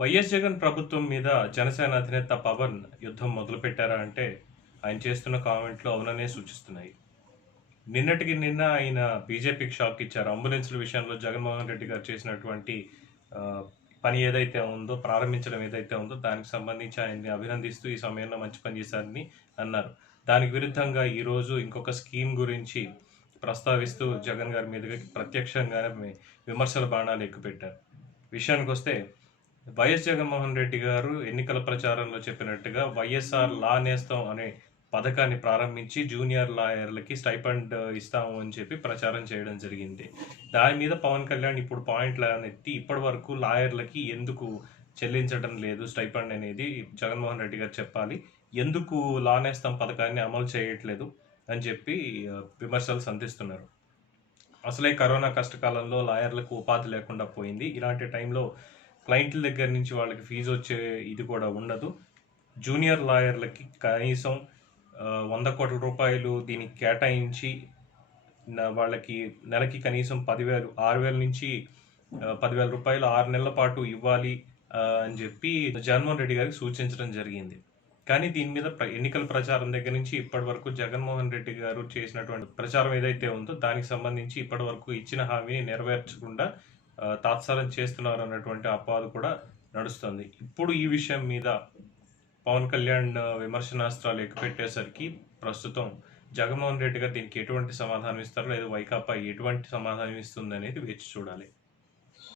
YS Jagan ప్రభుత్వం మీద జనసేన అధినేత పవన్ యుద్ధం మొదలుపెట్టారా అంటే ఆయన చేస్తున్న కామెంట్లు అవుననే సూచిస్తున్నాయి. నిన్నటికి నిన్న ఆయన బీజేపీకి షాక్ ఇచ్చారు. అంబులెన్స్ల విషయంలో జగన్మోహన్ రెడ్డి గారు చేసినటువంటి పని ఏదైతే ఉందో ప్రారంభించడం ఏదైతే ఉందో దానికి సంబంధించి ఆయన్ని అభినందిస్తూ ఈ సమయంలో మంచి పని చేశారని అన్నారు. దానికి విరుద్ధంగా ఈరోజు ఇంకొక స్కీమ్ గురించి ప్రస్తావిస్తూ జగన్ గారి మీదుగా ప్రత్యక్షంగానే విమర్శల బాణాలు ఎక్కుపెట్టారు. విషయానికి వస్తే వైఎస్ జగన్మోహన్ రెడ్డి గారు ఎన్నికల ప్రచారంలో చెప్పినట్టుగా వైఎస్ఆర్ లా నేస్తాం అనే పథకాన్ని ప్రారంభించి జూనియర్ లాయర్లకి స్టైపండ్ ఇస్తాము అని చెప్పి ప్రచారం చేయడం జరిగింది. దాని మీద పవన్ కళ్యాణ్ ఇప్పుడు పాయింట్లు ఎత్తి ఇప్పటి వరకు లాయర్లకి ఎందుకు చెల్లించడం లేదు స్టైపండ్ అనేది జగన్మోహన్ రెడ్డి గారు చెప్పాలి. ఎందుకు లా నేస్తాం పథకాన్ని అమలు చేయట్లేదు అని చెప్పి విమర్శలు సంధిస్తున్నారు. అసలే కరోనా కష్టకాలంలో లాయర్లకు ఉపాధి లేకుండా పోయింది. ఇలాంటి టైంలో క్లయింట్ల దగ్గర నుంచి వాళ్ళకి ఫీజు వచ్చే ఇది కూడా ఉండదు. జూనియర్ లాయర్లకి కనీసం వంద కోట్ల రూపాయలు దీనికి కేటాయించి వాళ్ళకి నెలకి కనీసం పదివేలు ఆరు వేల నుంచి పదివేల రూపాయలు ఆరు నెలల పాటు ఇవ్వాలి అని చెప్పి జగన్మోహన్ రెడ్డి గారికి సూచించడం జరిగింది. కానీ దీని మీద ప్ర- ఎన్నికల ప్రచారం దగ్గర నుంచి ఇప్పటి వరకు జగన్మోహన్ రెడ్డి గారు చేసినటువంటి ప్రచారం ఏదైతే ఉందో దానికి సంబంధించి ఇప్పటి వరకు ఇచ్చిన హామీని నెరవేర్చకుండా తాత్సారం చేస్తున్నారు అన్నటువంటి అపవాదు కూడా నడుస్తుంది. ఇప్పుడు ఈ విషయం మీద పవన్ కళ్యాణ్ విమర్శనాస్త్రాలు ఎక్కుపెట్టేసరికి ప్రస్తుతం జగన్మోహన్ రెడ్డి గారు దీనికి ఎటువంటి సమాధానం ఇస్తారో లేదా వైకాపా ఎటువంటి సమాధానం ఇస్తుంది అనేది వేచి చూడాలి.